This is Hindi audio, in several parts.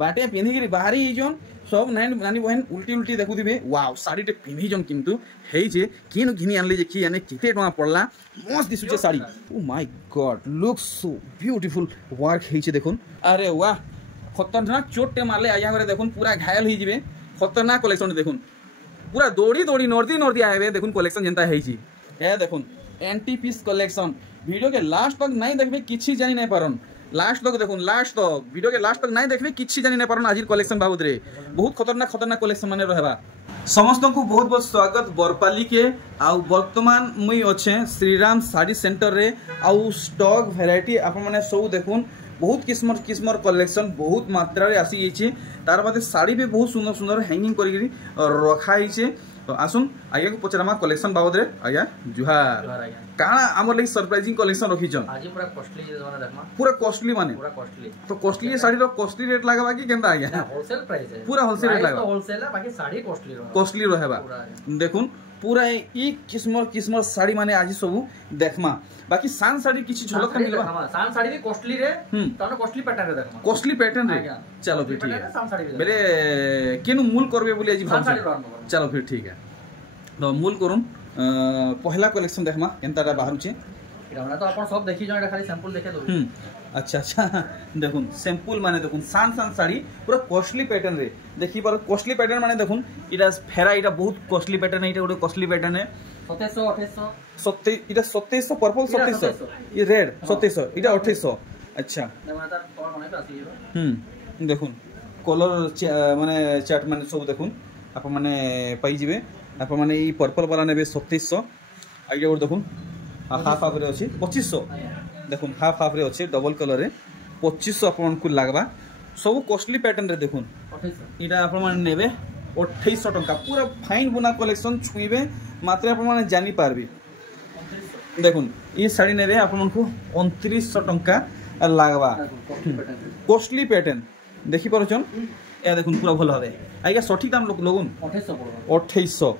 बाटे पिंधिकी बाहरी जन सब नानी बहन उल्टी उल्टी देखुवे वाओ शाढ़ीटे पिंधिजन किंतु हेजे किन घिनी आनले जे कि आने केते टका पड़ला मस्त दिसुचे sari oh my God looks so beautiful work हेचे देखुन अरे वाह खतरनाक चोटटे मारले आया घरे देखुन पूरा घायल हो जिवे खतरनाक कलेक्शन देखुन पूरा दौड़ी दौड़ी नर्दी आए देखुन कलेक्शन जेनता हेची ए देखुन एंटी पीस कलेक्शन वीडियो के लास्ट तक नहीं देखबे किछि जानि नहीं पारन लास्ट तक देखुन लास्ट तक वीडियो के लास्ट तक नहीं देखबे किछि जानि नहीं पारन आज कलेक्शन बाबद रे बहुत खतरनाक कलेक्शन माने रहबा समस्त को बहुत बहुत स्वागत बरपाली के आउ वर्तमान मुई अच्छे श्रीराम साड़ी सेंटर रे आउ स्टॉक वेराइटी आपण माने सब देखुन बहुत किस्मर कलेक्शन बहुत मात्रा रे आसी जाइए तार बाद साड़ी भी बहुत सुंदर सुंदर हैंगिंग करी रखाई तो आसुन आज्ञा को पचरामा कलेक्शन बाबद रे आज्ञा जुहार काना हमर लागि सरप्राइजिंग कलेक्शन रखिछन आज पूरा कॉस्टली जमाना देखमा पूरा कॉस्टली माने पूरा कॉस्टली तो कॉस्टली साड़ी रो कॉस्टली रेट लागबा कि केनता आज्ञा होलसेल प्राइस है पूरा होलसेल रेट लागबा होलसेल है बाकी साड़ी कॉस्टली रहबा देखुन पूरा ई किस्मर साड़ी माने आज सब देखमा बाकी सान साड़ी किछि झलक मिलबा हां सान साड़ी भी कॉस्टली रे तानो कॉस्टली पैटर्न रे देखमा कॉस्टली पैटर्न रे चलो फिर ठीक है बेले केनु मूल करबे बोली आज भाव चलो फिर ठीक है तो मूल करूं पहला कलेक्शन देखमा केनताटा बाहरु छे एटा तो अपन सब देखि जण खाली सैंपल देखे दो अच्छा देखुन सैंपल माने देखुन सान साड़ी पूरा कॉस्टली पैटर्न रे देखि पर कॉस्टली पैटर्न माने देखुन इटा फेरा इटा बहुत कॉस्टली पैटर्न है इटा गोटे कॉस्टली पैटर्न है 2700 2800 इटा 2700 पर्पल 2700 ये रेड 2700 इटा 2800 अच्छा देखुन कलर माने चार्ट माने सब देखुन आप माने पाई जिवे आप माने ई पर्पल वाला नेबे 2700 आगे और देखुन हाफ हाफ रे अछि 2500 देखुन हाफ हाफ रे अछि डबल कलर रे 2500 आपन को लागबा सब कॉस्टली पैटर्न रे देखुन 2800 इटा आपन माने नेबे 2800 टका पूरा फाइन बुना कलेक्शन छुईबे मात्र आपन माने जानि पारबे देखुन ई साड़ी नेबे आपन को 2900 टका लागबा कॉस्टली पैटर्न देखि परछन ए देखुन पूरा भल हबे आइगा सठिक दाम लगुन 2800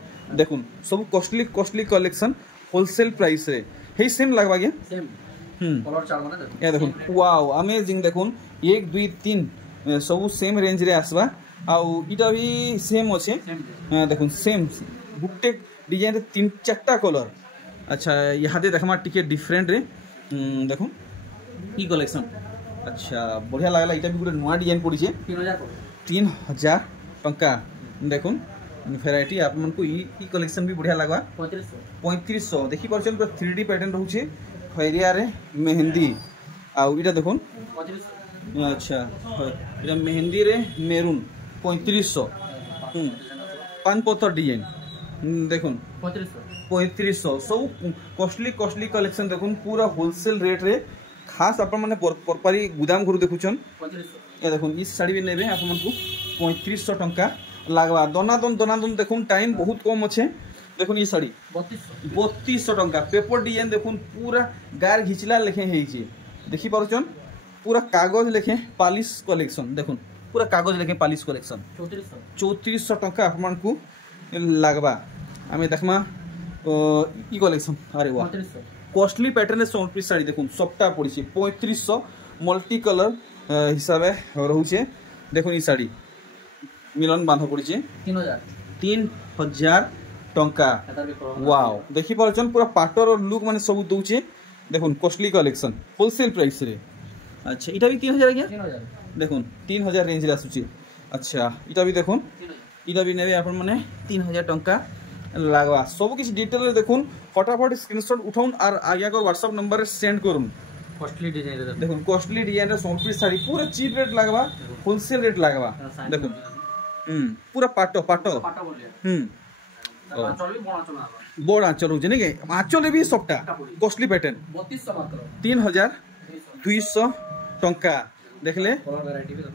देखुन सब कॉस्टली कलेक्शन होलसेल प्राइस रे हे सेम लागबा गे सेम कलर चार माने देखो ए देखुन वाओ अमेजिंग देखुन 1 2 3 सब सेम रेंज रे आसबा आउ इटा भी सेम अछि देखुन सेम गुटे डिजाइन रे 3 4टा कलर अच्छा यहाँ दे देखमा टिके डिफरेंट रे देखुन ई कलेक्शन अच्छा बढ़िया लागला इटा भी गुटे नवा डिजाइन पड़ी छे 3000 टंका देखुन वेराइटी आप मन को ई कलेक्शन भी बढ़िया लागबा 3500 देखि परछन पूरा 3D पैटर्न रहू छे खैरिया रे मेहंदी आउ इटा देखुन 3500 अच्छा इटा मेहंदी रे मेरून 3500 पान पत्थर डिजाइन देखुन 3500 सब कॉस्टली कलेक्शन देखुन पूरा होलसेल रेट रे खास अपन माने परपारी गुदाम घर देखुछन 3500 ए देखुन ई साड़ी भी नेबे आप मन को 3500 टंका लागबा दोनादन देखुन टाइम बहुत कम अच्छे देखुन ये साड़ी 3200 टंका पेपर डिजाइन देखुन पूरा गार घिचला लेखे हेची देखि परछन पूरा कागज लेखे पालिश कलेक्शन देखुन पूरा कागज लेखे पालिश कलेक्शन 3400 टंका आपन को लागबा आमे देखमा ई कलेक्शन अरे वाह कॉस्टली पैटर्न सोन पीस साड़ी देखुन सबटा पड़ी छे 3500 मल्टी कलर हिसाबे रहू छे देखुन ई साड़ी मिलन बांध पड़ी 3000 टंका वाओ देखि परछन पूरा पाटर और लुक माने सब दोचे देखुन कॉस्टली कलेक्शन होलसेल प्राइस रे अच्छा इटा भी 3000 गया देखुन 3000 रेंज रे आसुची अच्छा इटा भी देखुन इटा भी नेबे आपन माने 3000 टंका लागबा सब किछ डिटेल रे देखुन फटाफट स्क्रीनशॉट उठाउन और आज्ञा को व्हाट्सएप नंबर रे सेंड करूँ कॉस्टली डिजाइन रे देखुन कॉस्टली डिजाइन रे सोनपी साड़ी पूरा चीप रेट लागबा होलसेल रेट लागबा देखुन पूरा पाटो बड़ आंचल हो नहीं आंचल भी सबटा कॉस्टली पैटर्न 3200 टंका देखले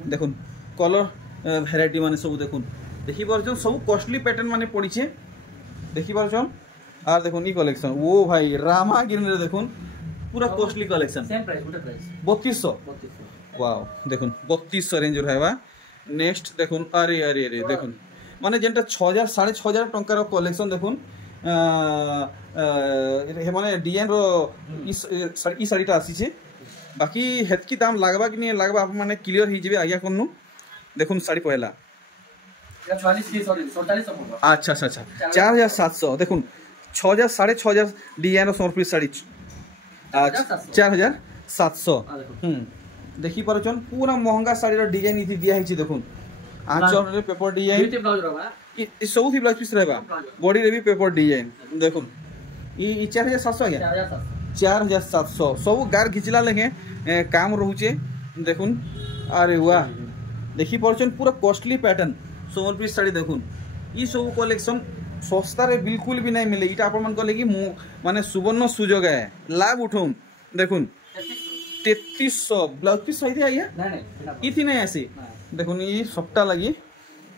देखुन कलर वेराइटी माने सब देखुन देखि परछन सब कॉस्टली पैटर्न माने पड़ी छे देखि परछन आर देखुन ई कलेक्शन ओ भाई रामा गिरन रे देखुन पूरा कॉस्टली कलेक्शन सेम प्राइस गुटे प्राइस 3200 वाओ देखुन 3200 रेंज रहबा नेक्स्ट देखुन अरे अरे अरे देखुन माने जेंटा 6000 6500 टंका रो कलेक्शन देखुन माने डिजाइन रो ई साड़ीटा आसी छे बाकी हेतकी दाम लागबा कि नहीं लागबा आप माने क्लियर ही जिवे आज्ञा करनु देखो साड़ी पहला 44 की सॉरी 47 पड़बो। अच्छा अच्छा अच्छा 4700 देखो 6000 6500 डिजाइन समर्पित साड़ी 4700 देखी पारछन पूरा महंगा साड़ी रो डिजाइन इति दिया हिची देखो आंचल रे पेपर डिजाइन ब्लाउज रहबा ई सब थी ब्लाउज पीस रहबा बॉडी रे भी पेपर डिजाइन देखो ई 4700 गया 4700 सब गार घिचला लगे काम रहूचे देखुन अरे वाह देखी पारछन पूरा कॉस्टली पैटर्न समर्पित साड़ी देखुन ई सब कलेक्शन सस्ता रे बिल्कुल भी नहीं मिले इटा अपन मन को लगी माने सुवर्ण सुजोग है लाभ उठोम देखुन 3300 ब्लाउज पीस सही आइया नहीं इथि नहीं आसी देखुन ई सप्ता लगी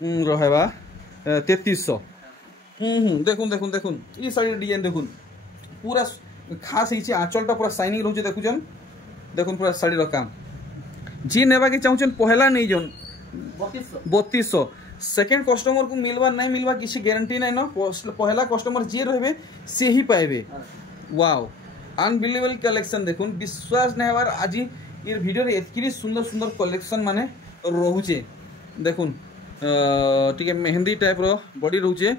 रहबा 3300 देखुन देखुन देखुन ई साड़ी डिजाइन देखुन पूरा खास हिचे आंचलटा पूरा शाइनिंग रहउचे देखुचन देखुन पूरा साड़ी रो काम जी नेबा के चाहुचन पहला नहीं जन 3200 सेकेंड कस्टमर को मिलवा नहीं मिलवा किसी गारंटी नहीं ना पहला कस्टमर जे रहबे से ही पाइबे वाओ अनबिलीवेबल कलेक्शन देखुन विश्वास नहीं हबार आज ये वीडियो रे एतकी सुंदर सुंदर कलेक्शन माने रहउचे देखुन ठीक है मेहंदी टाइप रो बॉडी रहउचे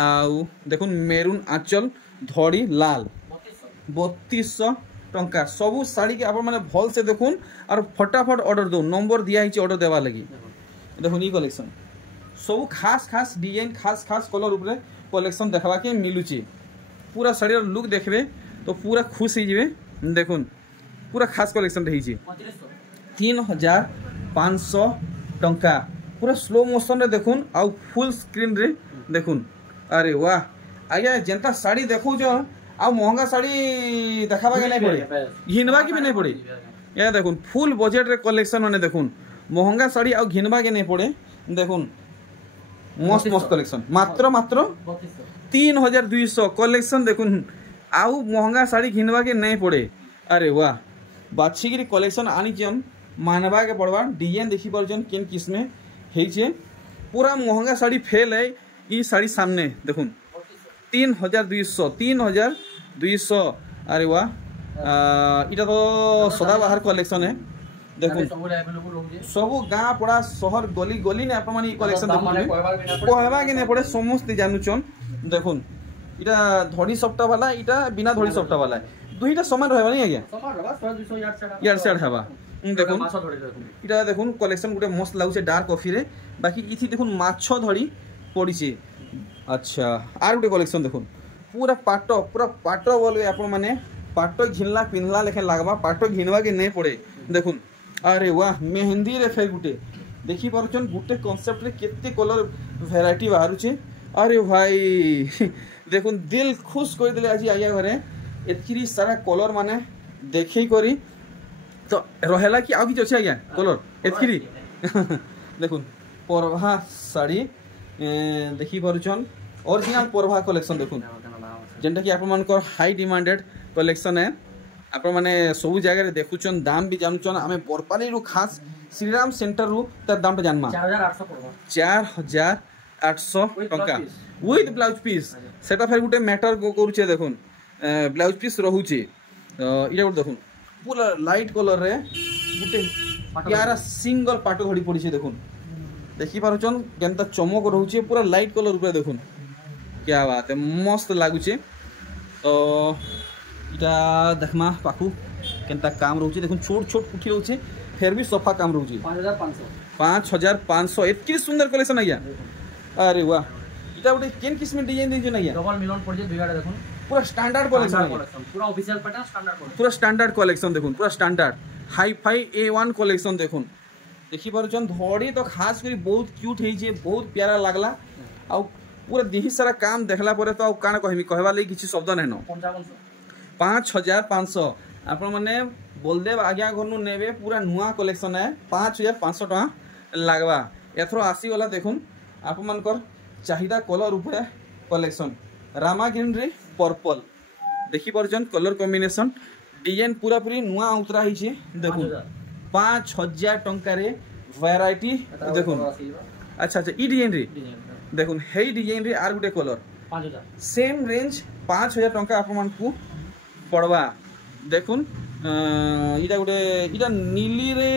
आउ देखुन मेरून आंचल धड़ी लाल 3200 टंका सबू साड़ी के आप माने भल से देखुन और फटाफट ऑर्डर दो नंबर दिया हिची ऑर्डर देवा लगी देखुन ई कलेक्शन सब खास खास डिजाइन खास खास कलर ऊपर कलेक्शन देखा के मिलूची पूरा साड़ी लुक देखबे तो पूरा खुश हो देखुन पूरा खास कलेक्शन रही 3500 टंका पूरा स्लो मोशन रे देखुन आउ फुल स्क्रीन रे देखुन अरे वाह आज्ञा जेनता साड़ी देखो जो आ महंगा साड़ी देखाबा के नहीं पड़े घिनबा के भी नहीं पड़े या देखुन फुल बजेट रे कलेक्शन माने देखुन महंगा साड़ी आ घिनबा के नहीं पड़े देखुन मस्त मस्त कलेक्शन मात्र मात्र 3200 कलेक्शन देखुन आउ महंगा साड़ी घिनबा के नहीं पड़े अरे वाह बाछी कलेक्शन आनीचन मानवा के पड़वा डिजाइन देखी पार्छन केन किस्मे हेचे पूरा महंगा साड़ी फेल है ई साड़ी सामने देखुन 3200 अरे वाह इटा तो सदाबहार कलेक्शन है देखुन सब गाँ पड़ा शहर गली गली ने आप माने कलेक्शन कहवा के नहीं पड़े समस्त जानूचन देखुन इटा धड़ी सप्ता वाला इटा बिना धड़ी सप्ता वाला दुईटा समान रहबा नहीं आज्ञा यार से हवा देखुन इटा देखुन कलेक्शन गुटे मस्त लागुचे डार्क कॉफी रे बाकी इथि देखुन माछो धड़ी पड़ीचे अच्छा आर गुटे कलेक्शन देखुन पूरा पाट बोलबे आपण माने पाट घिनला पिनला लेखे लागबा पाट घिनवा के नहीं पड़े देखुन अरे वाह मेहंदी रे फेर गुटे देखी पारुछन गुटे कांसेप्ट रे केते कलर वैरायटी बाहरुचे अरे भाई देखुन दिल खुश कर दिले आज आया घरे एतकी सारा कलर माने देखै करी तो रहेला कि आउ कि अछि आज्ञा कलर एतकी देखुन परभा साड़ी देखी पारुछन ओरिजिनल परभा कलेक्शन देखुन जेंटा कि आपण मानकर हाई डिमांडेड कलेक्शन है आप मैंने सब जगह देखुचन दाम भी जानूचन आम बरपाली रु खास श्रीराम सेंटर रु तार दाम जानमा 4800 टंका विथ ब्लाउज पीस सेटा फिर गुटे मैटर करूचे देखुन ब्लाउज पीस रहूचे इटा गुटे देखुन पूरा लाइट कलर रे गुटे यारा सिंगल पाटो घड़ी पड़ी देखुन देखी पारुचन केनता चमक रहूचे पूरा लाइट कलर ऊपर देखुन क्या बात है मस्त लागुचे तो इटा देखमा पाखु केनता काम रहउचे देखुन छोट छोट पुठी रहउचे फिर भी सफा काम रहउचे 5500 एतकी सुंदर कलेक्शन आया अरे वाह इटा उटे केन किस्म डिजाइन देजो ना डबल मिलन पड़ जे दुइटा देखुन पूरा स्टैंडर्ड कलेक्शन पूरा ऑफिशियल पैटर्न स्टैंडर्ड पूरा स्टैंडर्ड कलेक्शन देखुन पूरा standard hi fi A1 collection देखुन देखी पारुचन धड़ी तो खास करी बहुत क्यूट हेजे बहुत प्यारा लागला आ पूरा देही सारा काम देखला परे तो काना कहमी कहबा लई किछि शब्द नै न 5500 आपण माने बोलदेव आज्ञा घरनु नेबे पूरा नुआ कलेक्शन है 5500 टका लागबा एथरो आसी वाला देखुन आप मानकर चाहिदा कलर ऊपर कलेक्शन रामा ग्रीन रे पर्पल देखि परजन कलर कॉम्बिनेशन डिजाइन पूरा पूरी नुआ उतरा हिचे देखुन 5000 टंका रे वैरायटी देखुन अच्छा अच्छा ई डिजाइन रे देखुन हेई डिजाइन रे are Gute colour 5000 same range 5000 टंका आप मान को पड़वा देखुन इटा गुटे इटा नीली रे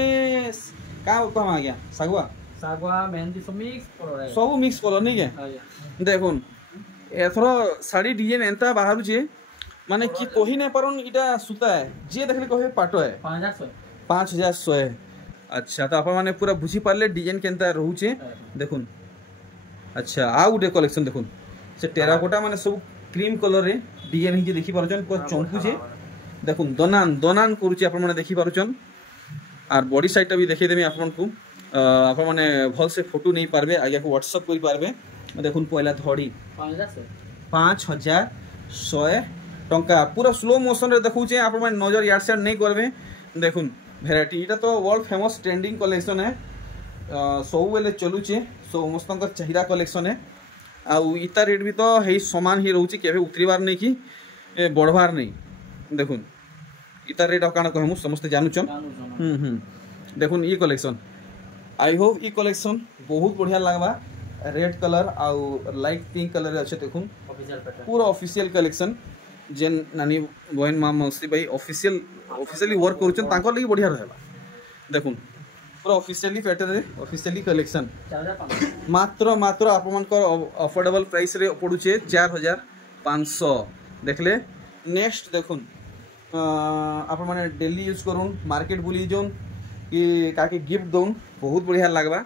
का कहमा गया सागवा ଶାଗୁଆ ମେହେନ୍ଦି ସବୁ ମିକ୍ସ କଲର ସବୁ ମିକ୍ସ କଲର नहीं के ଆଜ୍ଞା देखुन एथर शाड़ी डिजाइन एंता बाहरुचे माने कि कही नहीं पारन इटा सूता है जे देखले कहे पाटो है 5100 है अच्छा तो अपन माने पूरा बुझी पारले डिजाइन केनता रहउचे देखुन अच्छा आ गुटे कलेक्शन देखुन से टेराकोटा माने सब क्रीम कलर रे डिजाइन ही देखि पारछन पूरा चंकुचे देखुन दनान दनान करूचे अपन माने देखि पारछन और बॉडी साइड भी देखि देमी अपन को अपन माने भल से फोटो नहीं पारबे आगे को व्हाट्सएप करि पारबे देखुन पहला धड़ी 5100 टंका पूरा स्लो मोशन रे देखुचे आपण माने नजर यार साइड नहीं करबे देखुन वैरायटी इटा तो वर्ल्ड फेमस ट्रेंडिंग कलेक्शन है सब बेले चलुचे समस्त चाहिदा कलेक्शन है आउ इता रेट भी तो हे समान ही रहउचे केबे उतरीबार नहीं कि बढ़वार नहीं देखुन इता रेट काण कहमु समस्त जानुचन देखुन ये कलेक्शन आई होप ये कलेक्शन बहुत बढ़िया लागबा रेड कलर आउ लाइट पिंक कलर अच्छे देखुन पूरा ऑफिशियल कलेक्शन जेन नानी बहन माँ मौसी भाई ऑफिशियली वर्क करुचन तांकर लगी बढ़िया रहला देखुन पूरा ऑफिशियली पैटर्न रे ऑफिशियली कलेक्शन मात्र मात्र आपमनकर अफोर्डेबल प्राइस रे पडुचे 4500 देखले नेक्स्ट देखुन आप माने डेली यूज करूँ मार्केट बुली जोन कि काके गिफ्ट दौन बहुत बढ़िया लगवा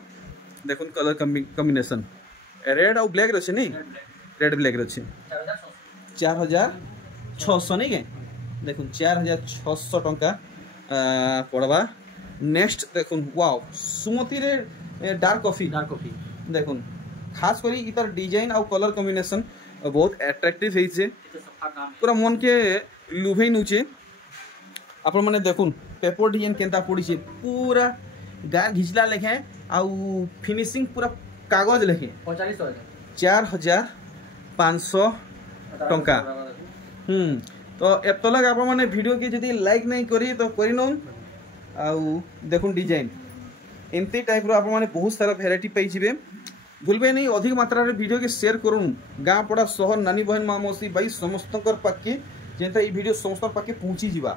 देखुन कलर कॉम्बिनेशन रेड और ब्लैक रही नहीं रेड ब्लैक रही 4600 नहीं के देखुन 4600 टंका पड़वा नेक्स्ट देखुन वाओ सुमति रे डार्क कॉफी देखुन खास करी इतार डिजाइन और कलर कॉम्बिनेशन बहुत अट्रैक्टिव है पूरा मन के लुभे नुचे आप मैंने देखुन पेपर डिजाइन केनता पड़ी पूरा गाय घिचला लेखे आउ फिनिशिंग पूरा कागज लेखे 4500 टंका तो एत लग आप मैंने वीडियो के जदि लाइक नहीं करी तो करी नौन आउ देखुन डिजाइन एमती टाइप रो आप मैंने बहुत सारा भेराइटी पाइबे भूलबे नहीं अधिक मात्रा रे वीडियो के शेयर करूँ गाँ पड़ा सहर नानी बहन माँ मौसी भाई समस्त पाके जेनता ये वीडियो समस्त पाके पहुँची जावा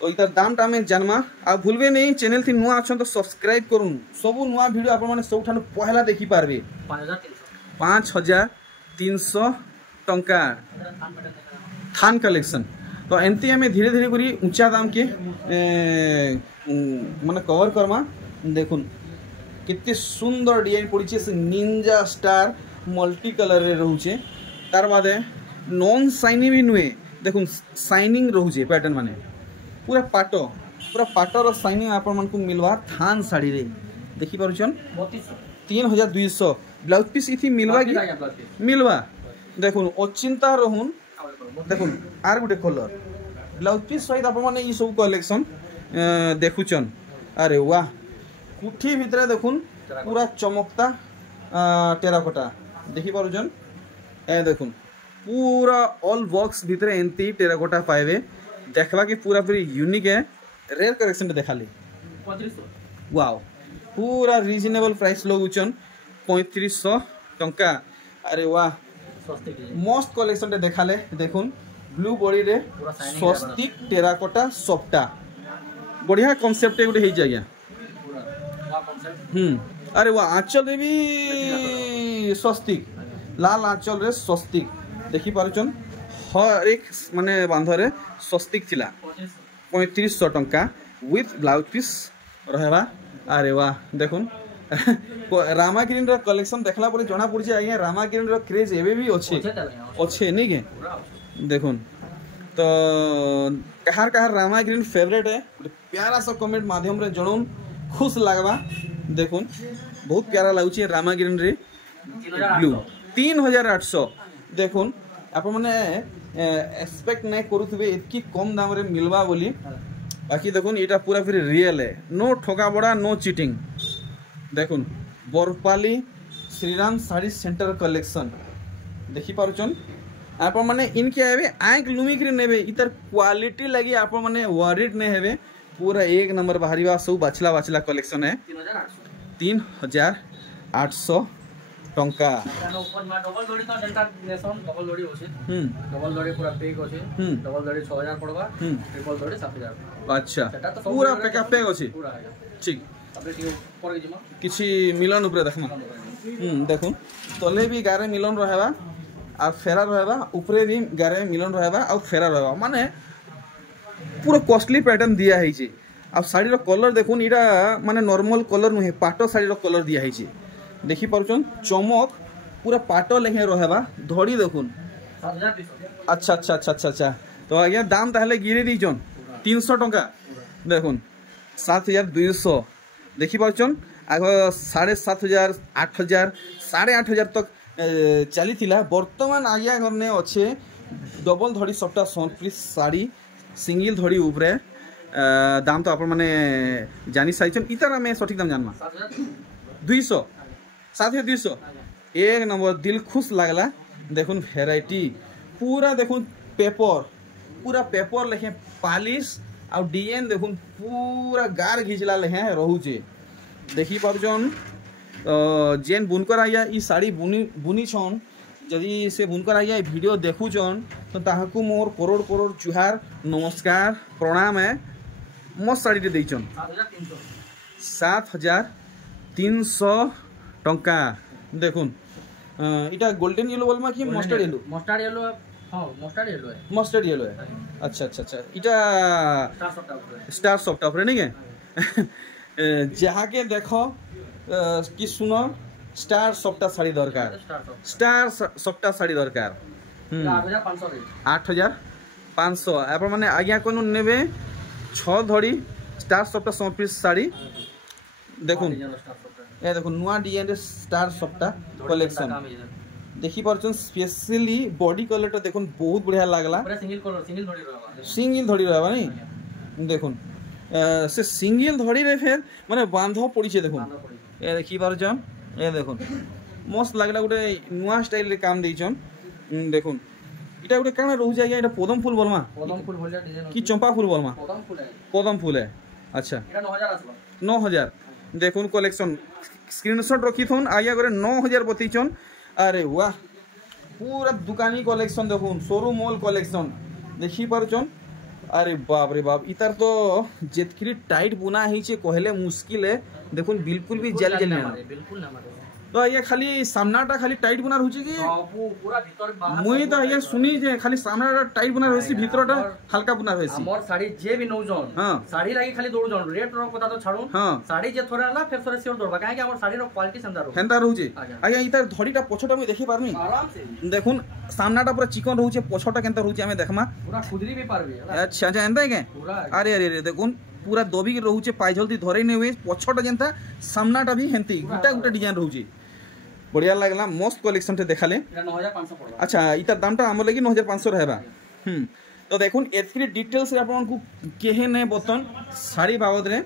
तो इतार दाम टा में जानमा आ भूलबे नहीं चैनल थी नुआ अच्छा तो सब्सक्राइब करूँ सब नुआ वीडियो आप मैंने सब ठानु पहला देखी पारबे 5300 टंका थान कलेक्शन तो एमती आम धीरे धीरे करी ऊंचा दाम के माने कवर करमा देखुन कितने सुंदर डिजाइन पड़ी से निंजा स्टार मल्टी कलर रे रहउचे तार बादे नॉन शाइनी भी नुए देखुन शाइनिंग रहउचे पैटर्न माने पूरा पाटर शाइनिंग आपण मन को मिलवा थान साड़ी रे देखि पारुछन 3200 ब्लाउज पीस इथि मिलवा कि मिलवा देखुन अचिंता रहउन देखुन are Gute colour blouse piece सहित आपण माने ई सब कलेक्शन देखुचन अरे वाह कुठी भितरे देखुन पूरा चमकता टेराकोटा देखि पारुछन ए देखुन पूरा ऑल बॉक्स भितरे एंती टेराकोटा पाइबे देखवा कि पूरा पूरी यूनिक है रेयर कलेक्शन देखाली 3500 वाओ पूरा रीजनेबल प्राइस लगुचन 3500 टंका अरे वाह मस्त कलेक्शन देखाले देखुन ब्लू बॉडी रे स्वस्तिक टेराकोटा सॉफ्टा बढ़िया कांसेप्ट गुटे हे जाया अरे वाह आंचल रे भी स्वस्तिक लाल आंचल रे स्वस्तिक देखि पारुचन हर एक माने बांधरे स्वस्तिक थिला 3500 टंका विथ ब्लाउज पीस रहबा अरे वाह देखुन रामाग्रीन रो कलेक्शन देखला पर जना पड़ जे आगे रामाग्रीन रो क्रेज एबे भी अच्छे नहीं के देखुन तो कहार रामाग्रीन फेवरेट है प्यारा सा कमेंट माध्यम रे जणुन खुश लागबा देखुन बहुत प्यारा लागुची रामाग्रीन रे ब्लू 3800 देखुन आप मैंने एक्सपेक्ट नहीं करुवे इतनी कम दाम रे मिलवा बोली बाकी देखुन ये पूरा फिर रियल है नो ठगा बड़ा नो चीटिंग देखुन बरपाली श्रीराम साड़ी सेंटर कलेक्शन देखी पारुचन आप मैंने इनके आए आँख लुमिक ने इतर क्वालिटी लगी आप मैंने वरीड नहीं है पूरा एक नंबर बाहरी सब बाछला बाछला कलेक्शन है 3800 टंका डबल जोड़ी तो डेल्टा नेशन डबल जोड़ी होचे डबल जोड़ी पूरा पैक होचे डबल जोड़ी 6000 पड़वा ट्रिपल जोड़ी 7000 अच्छा पूरा पैक होचे पूरा है ठीक किसी मिलन ऊपर देखमा देखुन तले भी गारे मिलन रहबा आ फेरा रहबा ऊपरे भी गारे मिलन रहबा आ फेरा रहबा माने पूरा कॉस्टली पैटर्न दिया है जे आ साड़ी रो कलर देखुन इटा माने नॉर्मल कलर नुहे पाटो साड़ी रो कलर दिया है जे देखि पारुछन चमक पूरा पाटो लेहे रहबा धड़ी देखुन अच्छा अच्छा अच्छा अच्छा अच्छा तो आज्ञा दाम ताहले गिरे दीचन 300 टंका देखुन 7200 देखि पारुछन आग 7500 8000 8500 तक चली थिला वर्तमान आज्ञा घरने अच्छे डबल धड़ी सबटा सनप्लीस साड़ी सिंगल धड़ी ऊपरे दाम तो आपण माने जानी साइछन इतार में सठिक दाम जानमा 200 7200 एक नंबर दिल खुश लागला देखुन वेराइटी पूरा देखुन पेपर लेखे पॉलिश आ डिजाइन देखुन पूरा गार घिचला लेहे रहूचे देखि पारुछन जेन बुनकर आया ई साड़ी बुनी छन जदि से बुनकर आया वीडियो देखुछन तो ताहाकू मोर करोड़ करोड़ जुहार नमस्कार प्रणाम है मस्त साड़ी देइछन 7300 टंका देखुन इटा गोल्डन येलो बोलमा कि मस्टर्ड येलो हां मस्टर्ड येलो है अच्छा अच्छा अच्छा इटा स्टार सॉफ्ट ऊपर नहीं है जहाँ के देखो कि सुनो स्टार सॉफ्ट साड़ी दरकार स्टार सॉफ्ट साड़ी दरकार 8500 आप माने आज्ञा कोन नेबे 6 धड़ी स्टार सॉफ्ट 100 पीस साड़ी देखुन ए देखो नुआ डिजाइन स्टार सॉफ्ट कलेक्शन देखि परछन स्पेशली बॉडी कलर तो देखुन बहुत बढ़िया लागला पूरा सिंगल धड़ी रहबा नहीं देखुन से सिंगल धड़ी रे फेर माने बांधो पड़ी छे देखुन ए देखि परछन ए देखुन मस्त लागला गुटे नुआ स्टाइल रे काम देइछन देखुन इटा गुटे काना रहू जाय इटा पदम फूल बोलमा डिजाइन की चंपा फूल बोलमा पदम फूल है अच्छा इटा 9000 आसबा 9000 देखुन कलेक्शन स्क्रीनशॉट रखी थोन आया करे 9000 बतीचन अरे वाह पूरा दुकानी कलेक्शन देखुन शोरूम मॉल कलेक्शन देखि पारुचन अरे बाप रे बाप इतार तो जेतकी टाइट बुना है कहले मुश्किल है देखुन बिल्कुल भी जल बिल्कुल ना तो ये खाली सामनाटा खाली टाइट बुना रहउची कि पूरा भीतर मुई तो ये सुनी जे खाली सामनाटा टाइट बुना रहसी भीतरटा हल्का बुना रहसी मोर साड़ी जे भी नौ जन साड़ी लागि खाली दौड़ जन रेट रो पता तो छाडू साड़ी जे थोड़ा ना फिर थोड़ा सियोर दौड़बा काहे कि हमर साड़ी रो क्वालिटी सेंदा रहउची आया इता धड़ीटा पछटा मुई देखि पारमी आराम से देखुन सामनाटा पूरा चिकन रहउची पछटा केनता रहउची हमें देखमा पूरा खुदरी भी पारबी अच्छा अच्छा एंता के अरे अरे अरे देखुन पूरा दोबी के रहउची पाइजल्दी धरै नै हुए पछटा जेंता सामनाटा भी हेंती गुटा गुटा डिजाइन रहउची बढ़िया लगला मस्त कलेक्शन टे देखाले 9500 पड़बा अच्छा इतार दामटा हमर लागि 9500 रहबा तो देखुन एथरी डिटेल्स रे आपन को केहे नै बतन साड़ी बाबद रे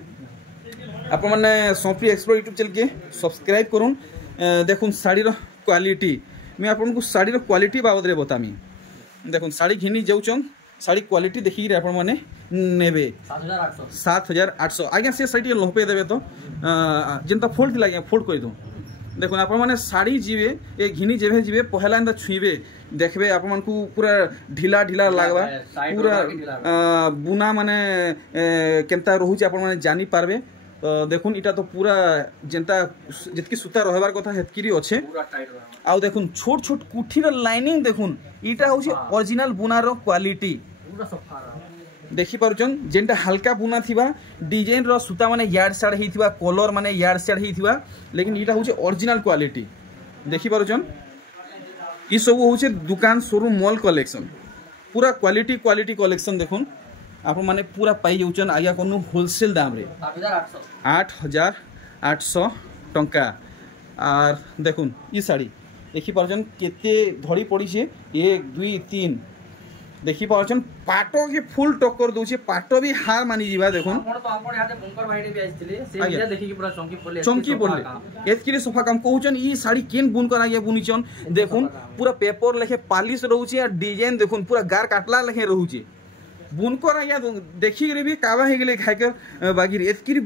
आपन माने सोफी एक्सप्लोर YouTube चैनल के सब्सक्राइब करूँ देखुन साड़ी रो क्वालिटी मैं आपन को साड़ी रो क्वालिटी बाबद रे बतामी देखुन साड़ी घिनी जाउचन साड़ी क्वालिटी देखि रे आपन माने नेबे 7800 आज्ञा से साड़ी लोपे देबे तो जेंता फोल्ड लागे फोल्ड कर दो देखुन आप माने साड़ी जीवे ए घिनी जेभे जीवे पहला एंदा छुईबे देखबे आप मन को पूरा ढीला ढीला लागबा पूरा बुना माने केनता रहू छ आप माने जानी पारबे तो देखुन इटा तो पूरा जेंता जितकी सूता रहबार कथा हेतकीरी अच्छे पूरा टाइट रहबा आ देखुन छोट छोट कुठीर लाइनिंग देखुन इटा होछि ओरिजिनल बुनार क्वालिटी पूरा सफा देखि पारुचन जेंटा हल्का बुना थिबा डिजाइन रो सूता माने यार्ड साइड हिथिबा कलर माने यार्ड साइड हिथिबा लेकिन इटा होचे ओरिजिनल क्वालिटी देखि पारुचन ई सब होचे दुकान शोरूम मॉल कलेक्शन पूरा क्वालिटी कलेक्शन देखुन आप माने पूरा पाई जाउचन आया कोनु होलसेल दाम रे 8800 टंका आर देखुन ई साड़ी देखि पारुचन केते धड़ी पड़ी छे 1 2 3 देखि पाछन पाटो के फुल टक्कर दोछे पाटो भी हार मानी जीवा देखुन आपण तो आपण याते बंकर भाईडे भी आइथिले से बिया देखि कि पूरा चमकी पड़ले एतकिरे सोफा काम कहउचन ई साड़ी केन बुन कर आगे बुनीचन देखुन पूरा पेपर लेखे पॉलिश रहउची आ डिजाइन देखुन पूरा गार काटला लेखे रहउची बुन कर आगे देखि रे भी कावा हे गेले खाय के बागी एतकिरे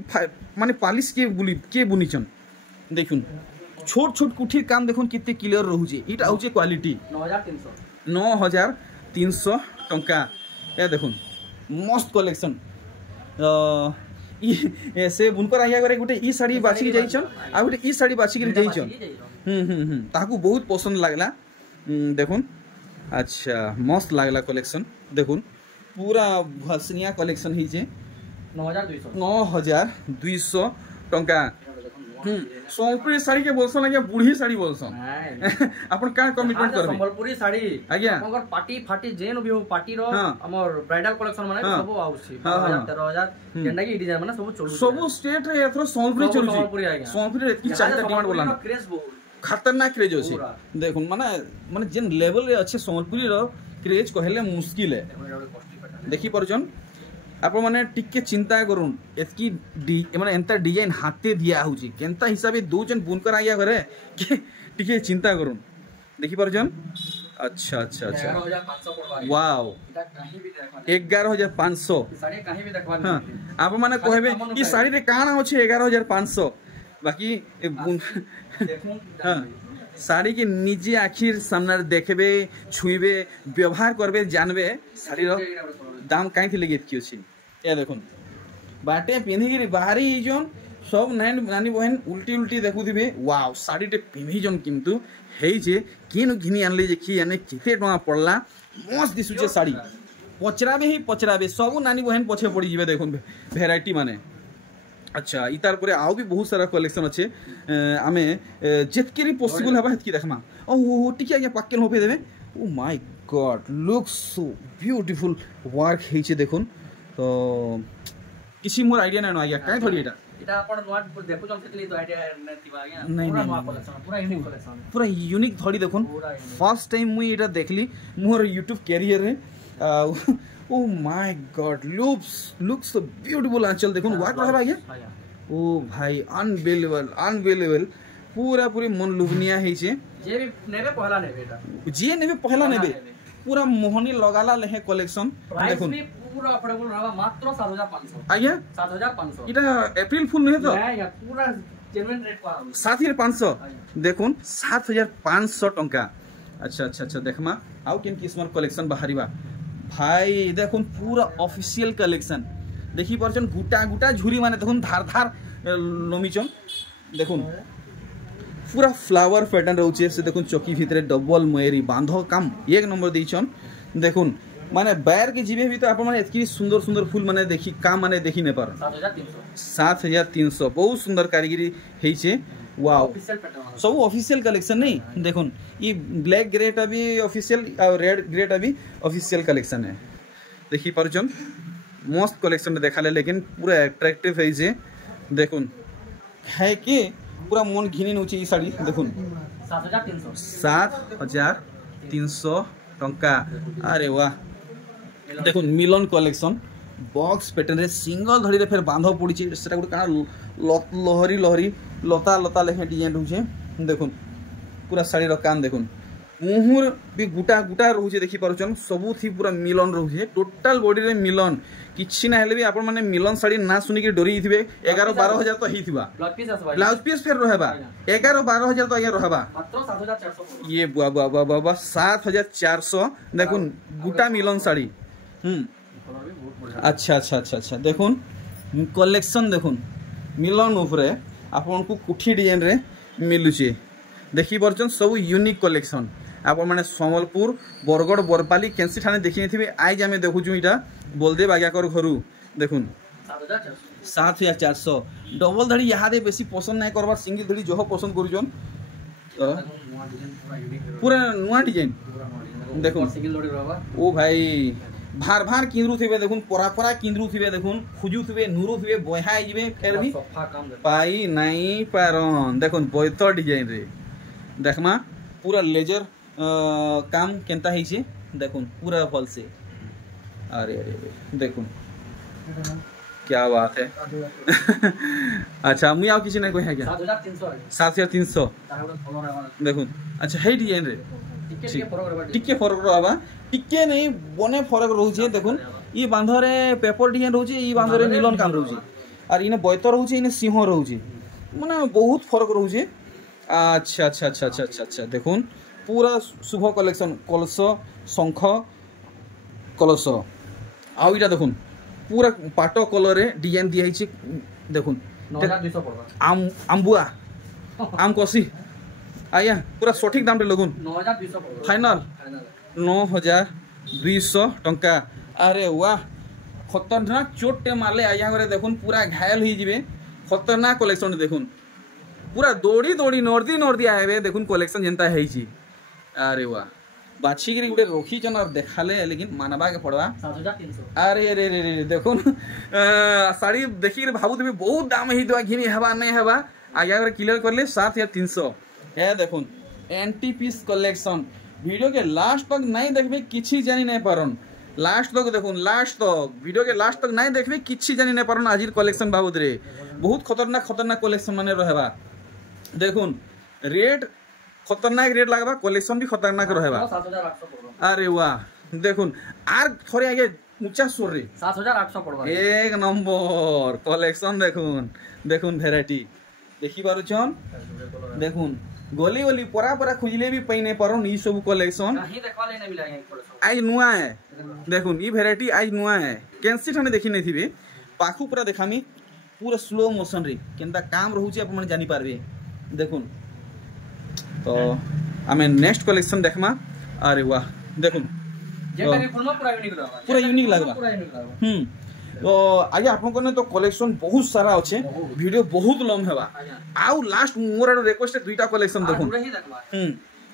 माने पॉलिश के बुनीचन देखुन छोट छोट कुठी काम देखुन कितने क्लियर रहउची इटा होची क्वालिटी 9300 टंका ये देखुन मस्त कलेक्शन से बुनकर आज्ञा करे गोटे ई साड़ी बाछिकी जाइछन आ गोटे ई साड़ी बाछिकी जाइछन ताकू बहुत पसंद लागला देखुन अच्छा मस्त लागला कलेक्शन देखुन पूरा भसनिया कलेक्शन हिचे 9200 टंका संबलपुरी साड़ी के बोलसन आज्ञा बुढ़ी साड़ी बोलसन अपन का कमिटमेंट करबे संबलपुरी साड़ी आज्ञा अगर पार्टी फाटी जेन भी हो पार्टी रो हमर ब्राइडल कलेक्शन माने सब आउछि 12000 जेंडा की डिजाइन माने सब स्टेट रे एथरो संबलपुरी चलुछि संबलपुरी की चाहता डिमांड बोला क्रेज बहुत खतरनाक क्रेज अछि देखुन माने जेन लेवल रे अच्छे संबलपुरी रो क्रेज कहले मुश्किल है देखि परजन आपण माने टिके चिंता करूँ एतकी माने एंता डिजाइन हाथे दिया होची केंता हिसाब से दो जन बुनकर आया करे कि टिके चिंता करूँ देखि परजन अच्छा अच्छा अच्छा 11500 वाओ एटा कहीं भी देखबा 11500 साड़ी कहीं भी देखबा हां आपण माने कहबे ई साड़ी रे काना अछि 11500 बाकी देखुन हां साड़ी के निजे आखिर सामने देखबे छुईबे व्यवहार करबे जानबे साड़ी रो दाम कहीं लगे अच्छी ये देखुन बाटे पिंधि बाहरी जन सब नानी बहन उल्टी उल्टी देखुवे वाव साड़ी टे पिंधि जन किंतु हेजे किन घिनी आनले जे कि आने केते टका पड़ला मस्त दिसुचे साड़ी पचराबे सब नानी बहन पछे पड़ी जिवे देखुन वेराइटी माने अच्छा इतार परे आउ भी बहुत सारा कलेक्शन अच्छे आमे जेतकेरी पॉसिबल हबा हेतकी देखमा ओ टिके आगे पाक्केन होपे देबे ओ my God looks so beautiful work हेचे देखुन तो किसी मोर आइडिया नै न आज्ञा काई थोड़ी एटा अपन नोट देखु जम सेतली तो आइडिया नथिबा आज्ञा पूरा नवा कलेक्शन पूरा यूनिक कलेक्शन पूरा यूनिक थोड़ी देखुन फर्स्ट टाइम मुई एटा देखली मोर YouTube कैरियर रे oh my God looks so beautiful आंचल देखुन वर्क रहबा आज्ञा ओ भाई अनबिलीवेबल पूरा पूरी मन लुभनिया हेचे जे भी नेबे पहला नेबे एटा जे नेबे पहला नेबे पूरा मोहनी लगाला लेहे कलेक्शन देखुन पूरा अफोर्डेबल रहबा मात्र 7500 आज्ञा 7500 इटा अप्रैल फुल नहीं तो नहीं पूरा जेन्युइन रेट पा 7500 देखुन 7500 टंका अच्छा अच्छा अच्छा देखमा आउ केन किस्मर कलेक्शन बाहरीबा भाई देखुन पूरा ऑफिशियल कलेक्शन देखि परछन गुटा गुटा झुरी माने देखुन धार धार नमिचन देखुन पूरा फ्लावर पैटर्न रहउचे से देखुन चौकी भितरे डबल मयरी बांध काम एक नंबर देइछन देखुन माने बाहर के जीवे भी तो आप माने एतकी सुंदर सुंदर फूल माने देखि काम माने देखि ने पर 7300 बहुत सुंदर कारीगरी हेइचे वाओ सब ऑफिशियल कलेक्शन नहीं देखुन ये ब्लैक ग्रेटा भी ऑफिशियल और रेड ग्रेटा भी ऑफिशियल कलेक्शन है देखि परजन मस्त कलेक्शन देखाले लेकिन पूरा अट्रैक्टिव है जे देखुन है कि पूरा मन घिनी नउची ई साड़ी देखुन 7300 टंका अरे वाह देखुन मिलन कलेक्शन बॉक्स पैटर्न रे सिंगल धड़ी रे फिर बांध पड़ी सेटा गुड काना लहरी लहरी लता लता लेखे डिजाइन होचे देखुन पूरा साड़ी रो काम देखुन मुहुर भी गुटा गुटा रहउचे देखि पारुचन सबु थी पूरा मिलन रहउचे टोटल बॉडी रे मिलन किछि ना हेले भी आपण माने मिलन साड़ी ना सुनी के डरी थिबे 11 12000 तो हिथिबा ब्लाउज पीस फिर रहबा 11 12000 तो आगे रहबा मात्र 7400 ये बाबा बाबा 7400 देखुन गुटा मिलन साड़ी अच्छा अच्छा अच्छा अच्छा देखुन कलेक्शन देखुन मिलन ऊपर आपन को कुठी डिजाइन रे मिलुचे देखि परचन सब यूनिक कलेक्शन आप माने संबलपुर बरगड़ बरपाली केंसी ठाणे देखि नथिबे आज आमे देखुछु इटा बलदेव आज्ञाकर घरु देखुन 7400 डबल धड़ी यादे बेसी पसंद नहीं करबा सिंगल धड़ी जो पसंद करूजन पूरा नुआ डिजाइन देखुन सिंगल धड़ी रहबा ओ भाई भार भार किंद्रु थिबे देखुन परा परा किंद्रु थिबे देखुन खुजु थिबे नुरु थिबे बहाई जिबे फेर भी पाई नहीं पारन देखुन बैत डिजाइन रे देखमा पूरा लेजर काम केंता है देखुन पूरा फल से अरे अरे देखुन क्या बात है अच्छा मुई आउ किसी नहीं कोई है क्या 7300 देखुन अच्छा है डिजाइन रे टिके फरक रहबा टिके नहीं बने फरक रहउचे देखुन ई बांधरे पेपर डिजाइन रहउचे ई बांधरे मिलन काम रहउचे और इने बैत रहउचे इने सिंह रहउचे माने बहुत फरक रहउचे अच्छा अच्छा अच्छा अच्छा अच्छा अच्छा देखुन पूरा शुभ कलेक्शन कलश शंख कलश आउ इटा देखुन पूरा पाट कलर रे डिजाइन दिया है देखुन 9200 पड़वा आम्बुआ आम कसी आया पूरा सठिक दाम रे लगुन 9200 पड़वा फाइनल 9200 टंका। अरे वाह खतरनाक चोटे मारले आया घरे देखुन पूरा घायल हो जिवे खतरनाक कलेक्शन देखुन पूरा दौड़ी दौड़ी नर्दी आए देखुन कलेक्शन जेनता है। अरे वाह बाछी गिरी गुटे रखी चन और देखाले लेकिन मानबा के पड़वा 7300। अरे अरे रे देखुन साड़ी देखी भावु तुम्हें बहुत दाम ही दवा घिनी हवा नहीं हवा आगे क्लियर करले 7300 है। देखुन एंटी पीस कलेक्शन वीडियो के लास्ट तक नहीं देखबे किछि जानी नहीं पारन लास्ट तक देखुन लास्ट तक वीडियो के लास्ट तक नहीं देखबे किछि जानी नहीं पारन आज कलेक्शन बाबद रे बहुत खतरनाक कलेक्शन माने रहबा देखुन रेट खतरनाक रेट लगवा कलेक्शन भी खतरनाक रहबा 7800 पड़वा। अरे वाह देखुन आर थोड़े आगे ऊंचा सोर रे 7800 पड़वा एक नंबर कलेक्शन देखुन देखुन वैरायटी देखि पारुछन देखुन गली गली परा परा खुजले भी पई नहीं पारन ई सब कलेक्शन नहीं देखवा ले नहीं मिला है कलेक्शन आज नुआ है देखुन ई वैरायटी आज नुआ है कैंसी ठाने देखि नहीं थिबे पाखु पूरा देखामी पूरा स्लो मोशन रे केनता काम रहउची आप मन जानि पारबे देखुन तो आमे नेक्स्ट कलेक्शन देखमा। अरे वाह देखुन जेटा के फुलमा पूरा यूनिक लगवा पूरा यूनिक लगवा तो आगे आपन ने तो कलेक्शन बहुत सारा अच्छे वीडियो बहुत लंब हेबा आउ लास्ट मोर रिक्वेस्ट दुईटा कलेक्शन देखुन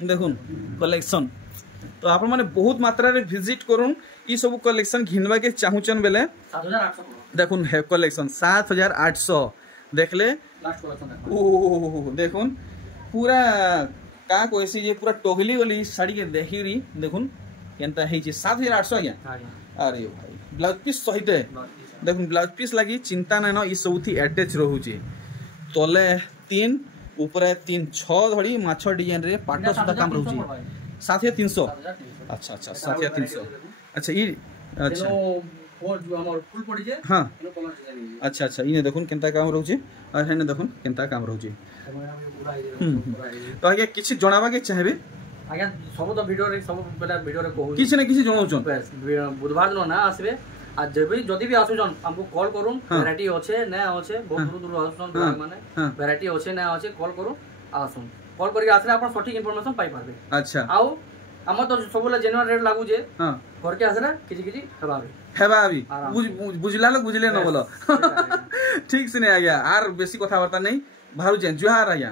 देखुन कलेक्शन तो आपण माने बहुत मात्रा रे विजिट करूँ ई सब कलेक्शन घिनवा के चाहूचन बेले 7800 देखुन है कलेक्शन 7800 देखले लास्ट कलेक्शन ओ देखुन पूरा का कोइसी ये पूरा टोगली वाली साड़ी के देखी री देखुन केनता है 7800 आज्ञा। अरे भाई ब्लाउज पीस सहित देखुन ब्लाउज पीस लगी चिंता ना ई सबथि अटैच रहउची तले 3 ऊपर 3 6 धड़ी माछ डिजाइन रे पाटो सुधा काम रहउची 7300 अच्छा 7300 अच्छा ई अच्छा वो जो हमर फुल पड़ी जे हां इनो कलर डिजाइन अच्छा इने देखुन केनता काम रहउची और हेने देखुन केनता काम रहउची तो आगे किछि जणावा के चाहेबे आगे सब तो वीडियो रे सब बेला वीडियो रे कहू किछि ना किछि जणाउछन बुधवार दिन ना आसबे आ जेबे जदी भी आसुजन हमको कॉल करूं वैरायटी अच्छे ना अच्छे बहुत दूर दूर आसुजन माने वैरायटी अच्छे ना अच्छे कॉल करूं आसुन कॉल करके आसले आपण सटीक इंफॉर्मेशन पाई पारबे। अच्छा आउ हम तो सबले जेन्युइन रेट लागू जे हां घर के आसले किछि हेबा अभी बुझला लोग बुझले न बोलो ठीक से नहीं आ गया आर बेसी कथा वार्ता नहीं भारू जेन जुहार आ गया।